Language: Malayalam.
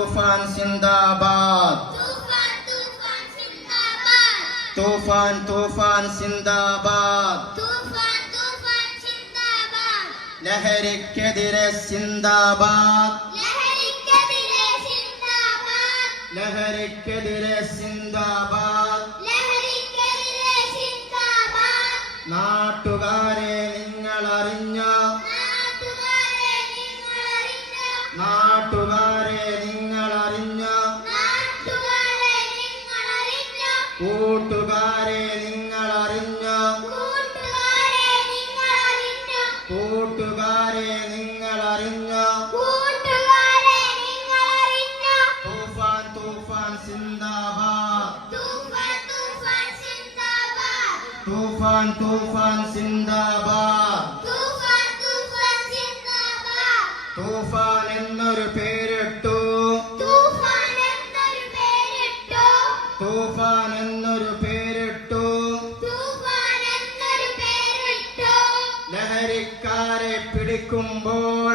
തൂഫാൻ സിന്ദാബാദ്, തൂഫാൻ തൂഫാൻ സിന്ദാബാദ്, ലഹരിക്കെതിരെ സിന്ദാബാദ്, ലഹരിക്കെതിരെ സിന്ദാബാദ്. നാട്ടുകാരെ നിങ്ങൾ അറിഞ്ഞോ, നാട്ടുകാരെ നിങ്ങൾ അറിഞ്ഞോ, കൂട്ടുകാരെ നിങ്ങൾ അറിഞ്ഞോ, കൂട്ടുകാരെ നിങ്ങൾ അറിഞ്ഞോ. തൂഫാൻ തൂഫാൻ സിന്ദാബാദ്, തൂഫാൻ തൂഫാൻ സിന്ദാബാദ്. തൂഫാൻ എന്നൊരു പേരിട്ടു, തൂഫാൻ എന്നൊരു പേരിട്ടു. ലഹരിക്കാരെ പിടിക്കുമ്പോൾ,